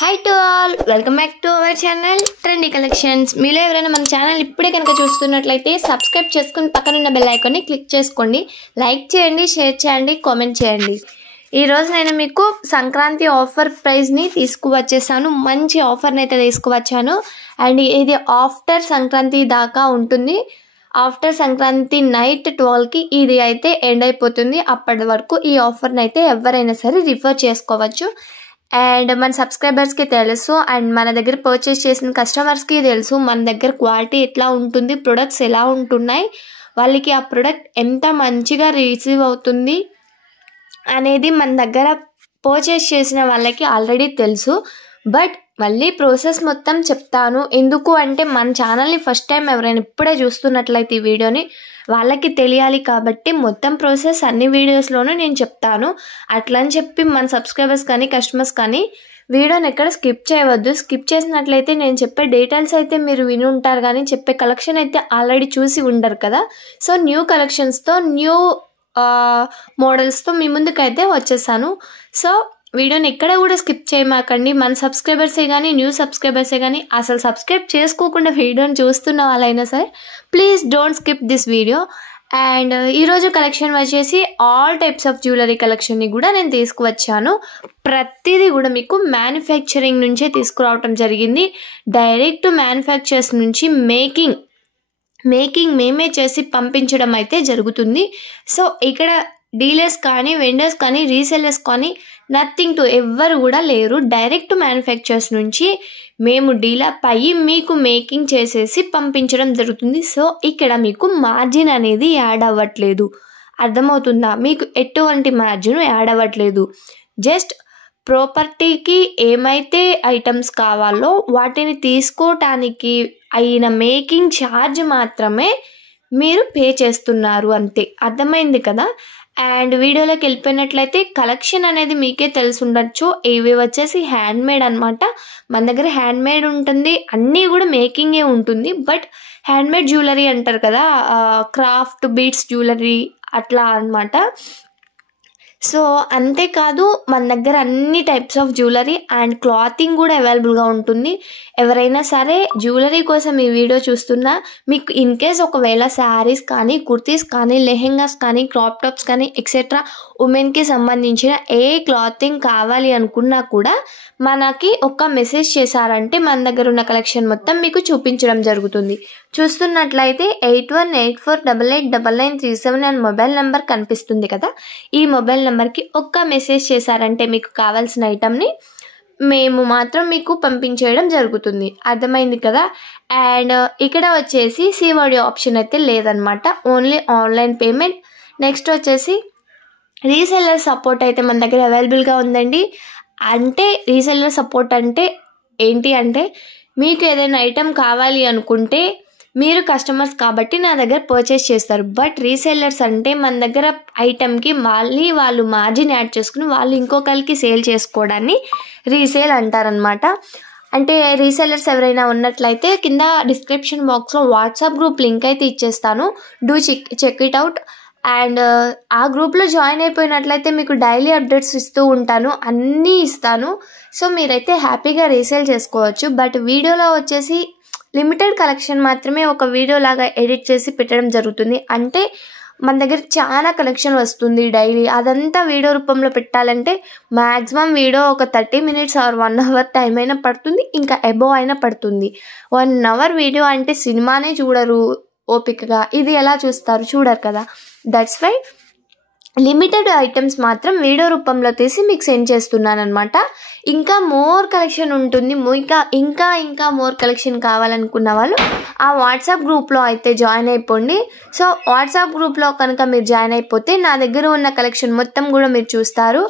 Hi to all, welcome back to our channel trendy collections. మీలో ఎవరైనా మన channel ఇప్పుడే కనుక చూస్తున్నట్లయితే సబ్స్క్రైబ్ చేసుకుని పక్కనున్న బెల్ ఐకాన్ని క్లిక్ చేసుకోండి. లైక్ చేయండి, షేర్ చేయండి, కామెంట్ చేయండి. ఈరోజు నేను మీకు సంక్రాంతి ఆఫర్ ప్రైస్ని తీసుకువచ్చేసాను. మంచి ఆఫర్ని అయితే తీసుకువచ్చాను. అండ్ ఇది ఆఫ్టర్ సంక్రాంతి దాకా ఉంటుంది. ఆఫ్టర్ సంక్రాంతి నైట్ 12కి ఇది అయితే ఎండ్ అయిపోతుంది. అప్పటి వరకు ఈ ఆఫర్ని అయితే ఎవరైనా సరే రిఫర్ చేసుకోవచ్చు. అండ్ మన సబ్స్క్రైబర్స్కి తెలుసు, అండ్ మన దగ్గర పర్చేస్ చేసిన కస్టమర్స్కి తెలుసు మన దగ్గర క్వాలిటీ ఎట్లా ఉంటుంది, ప్రొడక్ట్స్ ఎలా ఉంటున్నాయి, వాళ్ళకి ఆ ప్రొడక్ట్ ఎంత మంచిగా రిసీవ్ అవుతుంది అనేది మన దగ్గర పర్చేస్ చేసిన వాళ్ళకి ఆల్రెడీ తెలుసు. బట్ మళ్ళీ ప్రాసెస్ మొత్తం చెప్తాను. ఎందుకు అంటే మన ఛానల్ని ఫస్ట్ టైం ఎవరైనా ఇప్పుడే చూస్తున్నట్లయితే ఈ వీడియోని వాళ్ళకి తెలియాలి కాబట్టి మొత్తం ప్రాసెస్ అన్ని వీడియోస్లోనూ నేను చెప్తాను. అట్లా అని చెప్పి మన సబ్స్క్రైబర్స్ కానీ కస్టమర్స్ కానీ వీడియోని ఎక్కడ స్కిప్ చేయవద్దు. స్కిప్ చేసినట్లయితే నేను చెప్పే డీటెయిల్స్ అయితే మీరు విని ఉంటారు కానీ చెప్పే కలెక్షన్ అయితే ఆల్రెడీ చూసి ఉండరు కదా. సో న్యూ కలెక్షన్స్తో న్యూ మోడల్స్తో మీ ముందుకైతే వచ్చేసాను. సో వీడియోని ఎక్కడ కూడా స్కిప్ చేయమాకండి. మన సబ్స్క్రైబర్సే కానీ న్యూ సబ్స్క్రైబర్సే కానీ అసలు సబ్స్క్రైబ్ చేసుకోకుండా వీడియోని చూస్తున్న వాళ్ళైనా సరే please don't skip this video. And ఈరోజు కలెక్షన్ వచ్చేసి ఆల్ టైప్స్ ఆఫ్ జ్యువెలరీ కలెక్షన్ని కూడా నేను తీసుకువచ్చాను. ప్రతిదీ కూడా మీకు మ్యానుఫ్యాక్చరింగ్ నుంచే తీసుకురావటం జరిగింది. డైరెక్ట్ మ్యానుఫ్యాక్చర్స్ నుంచి మేకింగ్ మేమే చేసి పంపించడం అయితే జరుగుతుంది. సో ఇక్కడ డీలర్స్ కానీ వెండర్స్ కానీ రీసెల్లర్స్ కానీ నథింగ్ టు ఎవ్వరు కూడా లేరు. డైరెక్ట్ మ్యానుఫ్యాక్చర్స్ నుంచి మేము డీలర్ అయ్యి మీకు మేకింగ్ చేసేసి పంపించడం జరుగుతుంది. సో ఇక్కడ మీకు మార్జిన్ అనేది యాడ్ అవ్వట్లేదు. అర్థమవుతుందా? మీకు ఎటువంటి మార్జిన్ యాడ్ అవ్వట్లేదు. జస్ట్ ప్రాపర్టీకి ఏమైతే ఐటమ్స్ కావాలో వాటిని తీసుకోవటానికి అయిన మేకింగ్ ఛార్జ్ మాత్రమే మీరు పే చేస్తున్నారు, అంతే. అర్థమైంది కదా. అండ్ వీడియోలోకి వెళ్ళిపోయినట్లయితే కలెక్షన్ అనేది మీకే తెలిసి ఉండొచ్చు. ఇవి వచ్చేసి హ్యాండ్మేడ్ అనమాట. మన దగ్గర హ్యాండ్మేడ్ ఉంటుంది, అన్నీ కూడా మేకింగే ఉంటుంది. బట్ హ్యాండ్మేడ్ జ్యువెలరీ అంటారు కదా, క్రాఫ్ట్ బీడ్స్ జ్యువెలరీ అట్లా అనమాట. సో అంతేకాదు మన దగ్గర అన్ని types of jewellery and clothing కూడా అవైలబుల్గా ఉంటుంది. ఎవరైనా సరే జ్యువెలరీ కోసం ఈ వీడియో చూస్తున్నా మీకు ఇన్ కేస్ ఒకవేళ శారీస్ కానీ కుర్తీస్ కానీ లెహెంగాస్ కానీ క్రాప్ టాప్స్ కానీ ఎక్సెట్రా ఉమెన్కి సంబంధించిన ఏ క్లాతింగ్ కావాలి అనుకున్నా కూడా మనకి ఒక మెసేజ్ చేశారంటే మన దగ్గర ఉన్న కలెక్షన్ మొత్తం మీకు చూపించడం జరుగుతుంది. చూస్తున్నట్లయితే 8184889937 అని మొబైల్ నెంబర్ కనిపిస్తుంది కదా. ఈ మొబైల్ నెంబర్కి ఒక్క మెసేజ్ చేశారంటే మీకు కావాల్సిన ఐటమ్ని మేము మాత్రం మీకు పంపించేయడం జరుగుతుంది. అర్థమైంది కదా. అండ్ ఇక్కడ వచ్చేసి సిఓడి ఆప్షన్ అయితే లేదనమాట, ఓన్లీ ఆన్లైన్ పేమెంట్. నెక్స్ట్ వచ్చేసి రీసెల్లర్ సపోర్ట్ అయితే మన దగ్గర అవైలబుల్గా ఉందండి. అంటే రీసెల్లర్ సపోర్ట్ అంటే ఏంటి అంటే మీకు ఏదైనా ఐటెం కావాలి అనుకుంటే మీరు కస్టమర్స్ కాబట్టి నా దగ్గర పర్చేస్ చేస్తారు. బట్ రీసెల్లర్స్ అంటే మన దగ్గర ఐటెంకి మళ్ళీ వాళ్ళు మార్జిన్ యాడ్ చేసుకుని వాళ్ళు ఇంకొకరికి సేల్ చేసుకోవడాన్ని రీసేల్ అంటారనమాట. అంటే రీసెల్లర్స్ ఎవరైనా ఉన్నట్లయితే కింద డిస్క్రిప్షన్ బాక్స్లో వాట్సాప్ గ్రూప్ లింక్ అయితే ఇచ్చేస్తాను. Do check it out. And ఆ గ్రూప్లో జాయిన్ అయిపోయినట్లయితే మీకు డైలీ అప్డేట్స్ ఇస్తూ ఉంటాను, అన్నీ ఇస్తాను. సో మీరైతే హ్యాపీగా రీసేల్ చేసుకోవచ్చు. బట్ వీడియోలో వచ్చేసి లిమిటెడ్ కలెక్షన్ మాత్రమే ఒక వీడియో లాగా ఎడిట్ చేసి పెట్టడం జరుగుతుంది. అంటే మన దగ్గర చాలా కలెక్షన్ వస్తుంది డైలీ, అదంతా వీడియో రూపంలో పెట్టాలంటే మ్యాక్సిమం వీడియో ఒక 30 minutes ఆర్ 1 hour టైం అయినా పడుతుంది, ఇంకా అబోవ్ అయినా పడుతుంది. 1 hour వీడియో అంటే సినిమానే చూడరు ఓపికగా, ఇది ఎలా చూస్తారు? చూడరు కదా. దట్స్ వై లిమిటెడ్ ఐటమ్స్ మాత్రం వీడియో రూపంలో తీసి మీకు సెండ్ చేస్తున్నాను అనమాట. ఇంకా మోర్ కలెక్షన్ ఉంటుంది. ఇంకా మోర్ కలెక్షన్ కావాలనుకున్న వాళ్ళు ఆ వాట్సాప్ గ్రూప్లో అయితే జాయిన్ అయిపోండి. సో వాట్సాప్ గ్రూప్లో కనుక మీరు జాయిన్ అయిపోతే నా దగ్గర ఉన్న కలెక్షన్ మొత్తం కూడా మీరు చూస్తారు.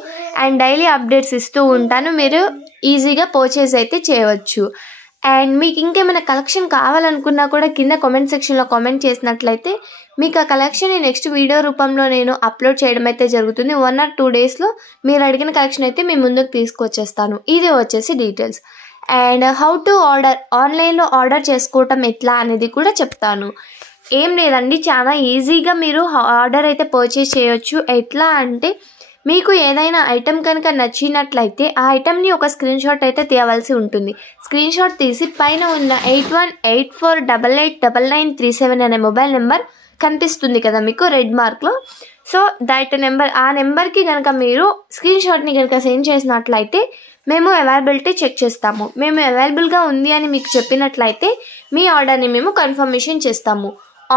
అండ్ డైలీ అప్డేట్స్ ఇస్తూ ఉంటాను, మీరు ఈజీగా పర్చేస్ అయితే చేయవచ్చు. అండ్ మీకు ఇంకేమైనా కలెక్షన్ కావాలనుకున్నా కూడా కింద కామెంట్ సెక్షన్లో కామెంట్ చేసినట్లయితే మీకు ఆ కలెక్షన్ నెక్స్ట్ వీడియో రూపంలో నేను అప్లోడ్ చేయడం అయితే జరుగుతుంది. 1 or 2 daysలో మీరు అడిగిన కలెక్షన్ అయితే మీ ముందుకు తీసుకొచ్చేస్తాను. ఇది వచ్చేసి details. And how to order, ఆన్లైన్లో ఆర్డర్ చేసుకోవటం ఎట్లా అనేది కూడా చెప్తాను. ఏం లేదండి, చాలా ఈజీగా మీరు ఆర్డర్ అయితే పర్చేస్ చేయొచ్చు. ఎట్లా అంటే మీకు ఏదైనా ఐటెం కనుక నచ్చినట్లయితే ఆ ఐటెంని ఒక స్క్రీన్ షాట్ అయితే తీయవలసి ఉంటుంది. స్క్రీన్ షాట్ తీసి పైన ఉన్న 8184889937 అనే మొబైల్ నెంబర్ కనిపిస్తుంది కదా మీకు రెడ్ మార్క్లో. సో దట్ నెంబర్, ఆ నెంబర్కి కనుక మీరు స్క్రీన్ షాట్ని కనుక సెండ్ చేసినట్లయితే మేము అవైలబిలిటీ చెక్ చేస్తాము. మేము అవైలబుల్గా ఉంది అని మీకు చెప్పినట్లయితే మీ ఆర్డర్ని మేము కన్ఫర్మేషన్ చేస్తాము.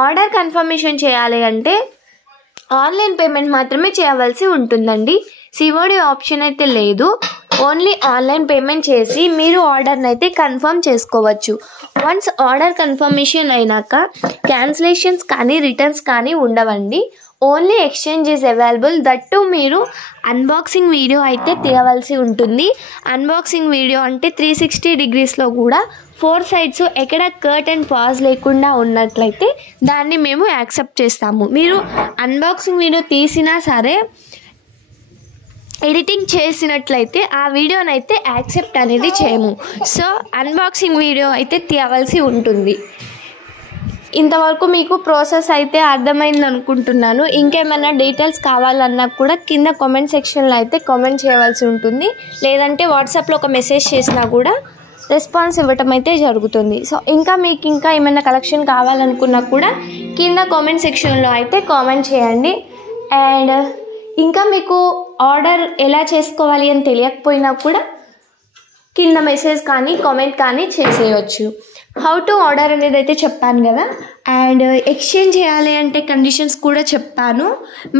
ఆర్డర్ కన్ఫర్మేషన్ చేయాలి అంటే ఆన్లైన్ పేమెంట్ మాత్రమే చేయవలసి ఉంటుందండి. సిఓడి ఆప్షన్ అయితే లేదు. ఓన్లీ ఆన్లైన్ పేమెంట్ చేసి మీరు ఆర్డర్ని అయితే కన్ఫర్మ్ చేసుకోవచ్చు. వన్స్ ఆర్డర్ కన్ఫర్మేషన్ అయినాక క్యాన్సిలేషన్స్ కానీ రిటర్న్స్ కానీ ఉండవండి. Only exchange is available. That మీరు అన్బాక్సింగ్ వీడియో అయితే తీయవలసి ఉంటుంది. అన్బాక్సింగ్ వీడియో అంటే 360 degreesలో కూడా 4 sides ఎక్కడ కట్ అండ్ పాజ్ లేకుండా ఉన్నట్లయితే దాన్ని మేము యాక్సెప్ట్ చేస్తాము. మీరు అన్బాక్సింగ్ వీడియో తీసినా సరే ఎడిటింగ్ చేసినట్లయితే ఆ వీడియోనైతే యాక్సెప్ట్ అనేది చేయము. సో అన్బాక్సింగ్ వీడియో అయితే తీయవలసి ఉంటుంది. ఇంతవరకు మీకు ప్రాసెస్ అయితే అర్థమైంది అనుకుంటున్నాను. ఇంకేమైనా డీటెయిల్స్ కావాలన్నా కూడా కింద కామెంట్ సెక్షన్లో అయితే కామెంట్ చేయవలసి ఉంటుంది. లేదంటే వాట్సాప్లో ఒక మెసేజ్ చేసినా కూడా రెస్పాన్స్ ఇవ్వటం అయితే జరుగుతుంది. సో ఇంకా మీకు ఇంకా ఏమైనా కలెక్షన్ కావాలనుకున్నా కూడా కింద కామెంట్ సెక్షన్లో అయితే కామెంట్ చేయండి. అండ్ ఇంకా మీకు ఆర్డర్ ఎలా చేసుకోవాలి అని తెలియకపోయినా కూడా కింద మెసేజ్ కానీ కామెంట్ కానీ చేసేయచ్చు. హౌ టు ఆర్డర్ అనేది అయితే చెప్పాను కదా. అండ్ ఎక్స్చేంజ్ చేయాలి అంటే కండిషన్స్ కూడా చెప్పాను.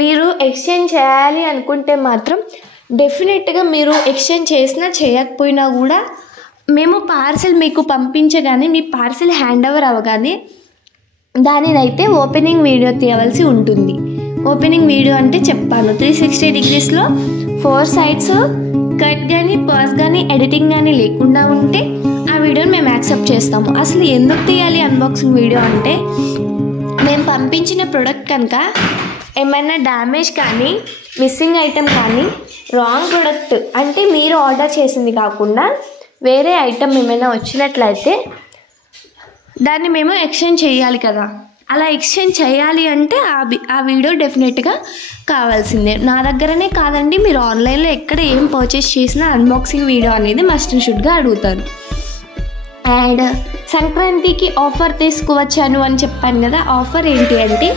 మీరు ఎక్స్చేంజ్ చేయాలి అనుకుంటే మాత్రం డెఫినెట్గా మీరు ఎక్స్చేంజ్ చేసినా చేయకపోయినా కూడా మేము పార్సెల్ మీకు పంపించగానే మీ పార్సెల్ హ్యాండ్ ఓవర్ అవ్వగానే దానినైతే ఓపెనింగ్ వీడియో తీయవలసి ఉంటుంది. ఓపెనింగ్ వీడియో అంటే చెప్పాను 360 degreesలో 4 sides కట్ కానీ పాజ్ కానీ ఎడిటింగ్ కానీ లేకుండా ఉంటే ఆ వీడియోని మేము యాక్సెప్ట్ చేస్తాము. అసలు ఎందుకు తీయాలి అన్బాక్సింగ్ వీడియో అంటే మేము పంపించిన ప్రోడక్ట్ కనుక ఏమైనా డ్యామేజ్ కానీ మిస్సింగ్ ఐటెం కానీ రాంగ్ ప్రోడక్ట్ అంటే మీరు ఆర్డర్ చేసింది కాకుండా వేరే ఐటెం ఏమైనా వచ్చినట్లయితే దాన్ని మేము ఎక్స్చేంజ్ చేయాలి కదా. అలా ఎక్స్చేంజ్ చేయాలి అంటే ఆ వీడియో డెఫినెట్గా కావాల్సిందే. నా దగ్గరనే కాదండి, మీరు ఆన్లైన్లో ఎక్కడ ఏం పర్చేస్ చేసినా అన్బాక్సింగ్ వీడియో అనేది మస్ట్ అండ్ షుడ్గా అడుగుతారు. అండ్ సంక్రాంతికి ఆఫర్ తీసుకువచ్చాను అని చెప్పాను కదా. ఆఫర్ ఏంటి అంటే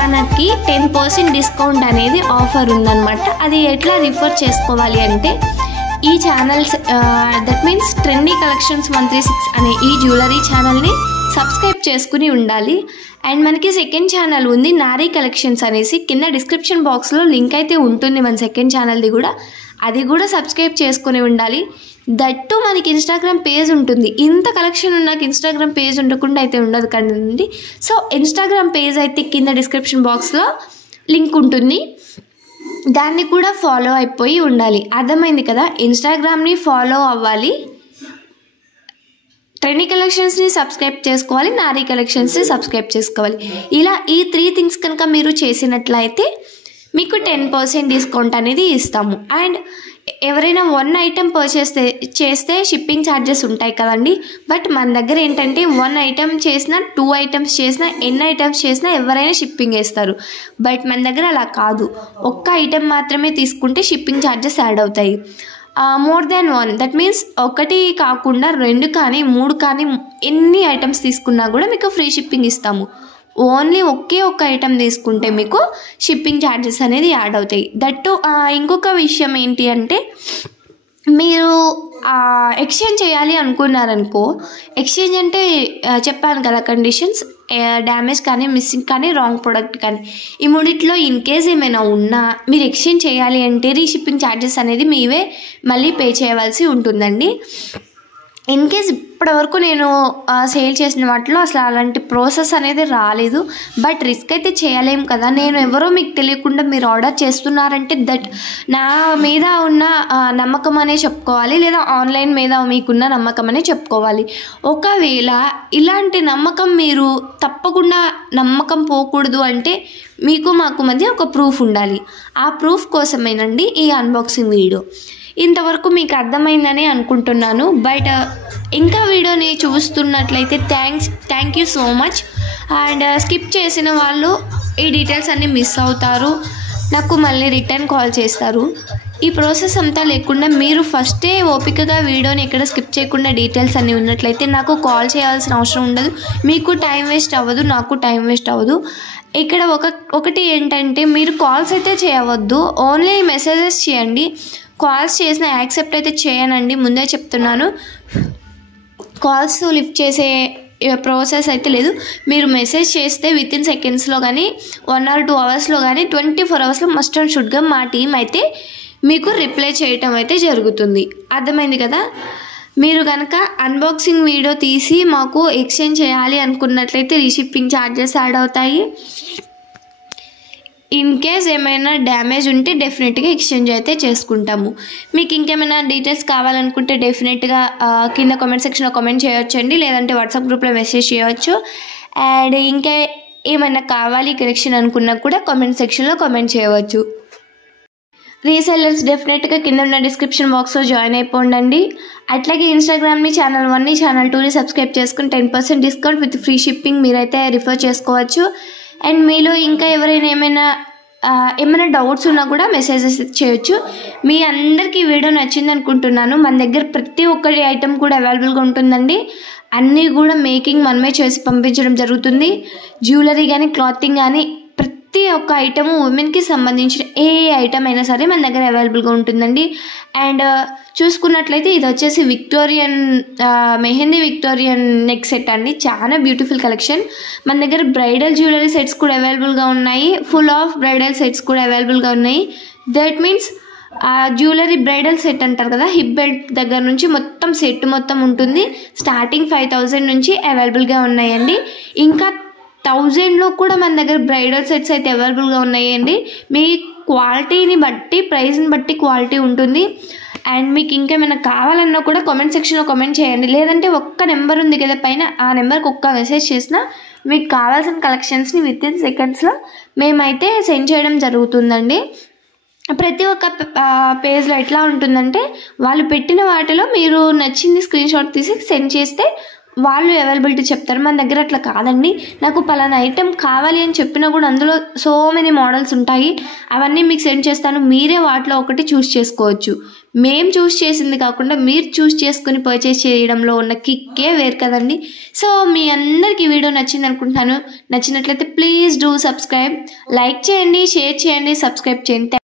మనకి 10% డిస్కౌంట్ అనేది ఆఫర్ ఉందన్నమాట. అది ఎట్లా రిఫర్ చేసుకోవాలి అంటే ఈ channels that means trendy collections 136 అనే ఈ జ్యువెలరీ ఛానల్ని సబ్స్క్రైబ్ చేసుకుని ఉండాలి. అండ్ మనకి సెకండ్ ఛానల్ ఉంది నారీ కలెక్షన్స్ అనేసి, కింద డిస్క్రిప్షన్ బాక్స్లో లింక్ అయితే ఉంటుంది మన సెకండ్ ఛానల్ది కూడా. అది కూడా సబ్స్క్రైబ్ చేసుకుని ఉండాలి. దట్టు మనకి ఇన్స్టాగ్రామ్ పేజ్ ఉంటుంది. ఇంత కలెక్షన్ ఉన్నాక ఇన్స్టాగ్రామ్ పేజ్ ఉండకుండా అయితే ఉండదు కదండి. సో ఇన్స్టాగ్రామ్ పేజ్ అయితే కింద డిస్క్రిప్షన్ బాక్స్లో లింక్ ఉంటుంది. దాన్ని కూడా ఫాలో అయిపోయి ఉండాలి. అర్థమైంది కదా. ఇన్స్టాగ్రామ్ని ఫాలో అవ్వాలి, ట్రెండీ కలెక్షన్స్ని సబ్స్క్రైబ్ చేసుకోవాలి, నారీ కలెక్షన్స్ని సబ్స్క్రైబ్ చేసుకోవాలి. ఇలా ఈ 3 things కనుక మీరు చేసినట్లయితే మీకు 10% డిస్కౌంట్ అనేది ఇస్తాము. అండ్ ఎవరైనా 1 item పర్చేస్ చేస్తే షిప్పింగ్ ఛార్జెస్ ఉంటాయి కదండి. బట్ మన దగ్గర ఏంటంటే 1 item చేసినా 2 items చేసినా ఎన్ని ఐటమ్స్ చేసినా ఎవరైనా షిప్పింగ్ వేస్తారు. బట్ మన దగ్గర అలా కాదు. ఒక్క ఐటెం మాత్రమే తీసుకుంటే షిప్పింగ్ ఛార్జెస్ యాడ్ అవుతాయి. మోర్ దాన్ 1 దట్ మీన్స్ 1 కాకుండా 2 కానీ 3 కానీ ఎన్ని ఐటమ్స్ తీసుకున్నా కూడా మీకు ఫ్రీ షిప్పింగ్ ఇస్తాము. ఓన్లీ ఒకే ఒక్క ఐటెం తీసుకుంటే మీకు షిప్పింగ్ ఛార్జెస్ అనేది యాడ్ అవుతాయి. దట్టు ఇంకొక విషయం ఏంటి అంటే మీరు ఎక్స్చేంజ్ చేయాలి అనుకున్నారనుకో, ఎక్స్చేంజ్ అంటే చెప్పాను కదా కండిషన్స్, డ్యామేజ్ కానీ మిస్సింగ్ కానీ రాంగ్ ప్రోడక్ట్ కానీ ఈ మూడిట్లో ఇన్ కేస్ ఏమైనా ఉన్నా మీరు ఎక్స్చేంజ్ చేయాలి అంటే రీషిప్పింగ్ ఛార్జెస్ అనేది మీవే మళ్ళీ పే చేయవలసి ఉంటుందండి. ఇన్ కేస్ ఇప్పటివరకు నేను సేల్ చేసిన వాటిలో అసలు అలాంటి ప్రాసెస్ అనేది రాలేదు. బట్ రిస్క్ అయితే చేయలేం కదా. నేను ఎవరో మీకు తెలియకుండా మీరు ఆర్డర్ చేస్తున్నారంటే దట్ నా మీద ఉన్న నమ్మకం అనే చెప్పుకోవాలి, లేదా ఆన్లైన్ మీద మీకున్న నమ్మకం అనే చెప్పుకోవాలి. ఒకవేళ ఇలాంటి నమ్మకం మీరు తప్పకుండా నమ్మకం పోకూడదు అంటే మీకు మాకు మధ్య ఒక ప్రూఫ్ ఉండాలి. ఆ ప్రూఫ్ కోసమేనండి ఈ అన్బాక్సింగ్ వీడియో. ఇంతవరకు మీకు అర్థమైందని అనుకుంటున్నాను. బట్ ఇంకా వీడియోని చూస్తున్నట్లయితే thank you so much. And skip చేసిన వాళ్ళు ఈ డీటెయిల్స్ అన్నీ మిస్ అవుతారు. నాకు మళ్ళీ రిటర్న్ కాల్ చేస్తారు. ఈ ప్రాసెస్ అంతా లేకుండా మీరు ఫస్టే ఓపికగా వీడియోని ఎక్కడ స్కిప్ చేయకుండా డీటెయిల్స్ అన్నీ ఉన్నట్లయితే నాకు కాల్ చేయాల్సిన అవసరం ఉండదు, మీకు టైం వేస్ట్ అవ్వదు, నాకు టైం వేస్ట్ అవ్వదు. ఇక్కడ ఒకటి ఏంటంటే మీరు కాల్స్ అయితే చేయవద్దు, ఓన్లీ మెసేజెస్ చేయండి. కాల్స్ చేసిన యాక్సెప్ట్ అయితే చేయనండి, ముందే చెప్తున్నాను. కాల్స్ లిఫ్ట్ చేసే ప్రాసెస్ అయితే లేదు. మీరు మెసేజ్ చేస్తే వితిన్ సెకండ్స్లో కానీ 1 or 2 అవర్స్లో కానీ 24 అవర్స్లో మస్ట్ అండ్ షుడ్గా మా టీం అయితే మీకు రిప్లై చేయటం అయితే జరుగుతుంది. అర్థమైంది కదా. మీరు కనుక అన్బాక్సింగ్ వీడియో తీసి మాకు ఎక్స్చేంజ్ చేయాలి అనుకున్నట్లయితే రీషిప్పింగ్ ఛార్జెస్ యాడ్ అవుతాయి. ఇన్ కేస్ ఏమైనా డ్యామేజ్ ఉంటే డెఫినెట్గా ఎక్స్చేంజ్ అయితే చేసుకుంటాము. మీకు ఇంకేమైనా డీటెయిల్స్ కావాలనుకుంటే డెఫినెట్గా కింద కామెంట్ సెక్షన్లో కామెంట్ చేయొచ్చండి, లేదంటే వాట్సాప్ గ్రూప్లో మెసేజ్ చేయవచ్చు. అండ్ ఇంకా ఏమైనా కావాలి కలెక్షన్ అనుకున్నా కూడా కామెంట్ సెక్షన్లో కామెంట్ చేయవచ్చు. రీసెల్లర్స్ డెఫినెట్గా కింద ఉన్న డిస్క్రిప్షన్ బాక్స్లో జాయిన్ అయిపోండి. అట్లాగే ఇన్స్టాగ్రామ్ని ఛానల్ 1ని ఛానల్ 2ని సబ్స్క్రైబ్ చేసుకుని 10% డిస్కౌంట్ విత్ ఫ్రీ షిప్పింగ్ మీరైతే రిఫర్ చేసుకోవచ్చు. అండ్ మీలో ఇంకా ఎవరైనా ఏమైనా డౌట్స్ ఉన్నా కూడా మెసేజెస్ చేయొచ్చు. మీ అందరికీ వీడియో నచ్చింది అనుకుంటున్నాను. మన దగ్గర ప్రతి ఒక్కటి ఐటెం కూడా అవైలబుల్గా ఉంటుందండి. అన్నీ కూడా మేకింగ్ మనమే చేసి పంపించడం జరుగుతుంది. జ్యువెలరీ కానీ క్లాతింగ్ కానీ ప్రతి ఒక్క ఐటము ఉమెన్కి సంబంధించిన ఏ ఐటమ్ అయినా సరే మన దగ్గర అవైలబుల్గా ఉంటుందండి. అండ్ చూసుకున్నట్లయితే ఇది వచ్చేసి మెహందీ విక్టోరియన్ నెక్ సెట్ అండి, చాలా బ్యూటిఫుల్ కలెక్షన్. మన దగ్గర బ్రైడల్ జ్యువెలరీ సెట్స్ కూడా అవైలబుల్గా ఉన్నాయి, ఫుల్ ఆఫ్ బ్రైడల్ సెట్స్ కూడా అవైలబుల్గా ఉన్నాయి. That means jewellery bridal set అంటారు కదా, హిప్ బెల్ట్ దగ్గర నుంచి మొత్తం సెట్ మొత్తం ఉంటుంది. స్టార్టింగ్ 5,000 నుంచి అవైలబుల్గా ఉన్నాయండి. ఇంకా 1000లో కూడా మన దగ్గర బ్రైడల్ సెట్స్ అయితే అవైలబుల్గా ఉన్నాయండి. మీ క్వాలిటీని బట్టి ప్రైస్ని బట్టి క్వాలిటీ ఉంటుంది. అండ్ మీకు ఇంకేమైనా కావాలన్నా కూడా కామెంట్ సెక్షన్లో కామెంట్ చేయండి, లేదంటే ఒక్క నెంబర్ ఉంది కదా పైన, ఆ నెంబర్కి ఒక్క మెసేజ్ చేసినా మీకు కావాల్సిన కలెక్షన్స్ని వితిన్ సెకండ్స్లో మేమైతే సెండ్ చేయడం జరుగుతుందండి. ప్రతి ఒక్క పేజ్లో ఎట్లా ఉంటుందంటే వాళ్ళు పెట్టిన వాటిలో మీరు నచ్చింది స్క్రీన్ షాట్ తీసి సెండ్ చేస్తే వాళ్ళు అవైలబిలిటీ చెప్తారు. మన దగ్గర అట్లా కాదండి, నాకు పలానా ఐటెం కావాలి అని చెప్పినా కూడా అందులో సో మెనీ మోడల్స్ ఉంటాయి, అవన్నీ మీకు సెండ్ చేస్తాను. మీరే వాటిలో ఒకటి చూస్ చేసుకోవచ్చు. మేము చూస్ చేసింది కాకుండా మీరు చూస్ చేసుకుని పర్చేస్ చేయడంలో ఉన్న కిక్కే వేరు కదండి. సో మీ అందరికీ వీడియో నచ్చింది అనుకుంటున్నాను. నచ్చినట్లయితే ప్లీజ్ డూ సబ్స్క్రైబ్, లైక్ చేయండి, షేర్ చేయండి, సబ్స్క్రైబ్ చేయండి.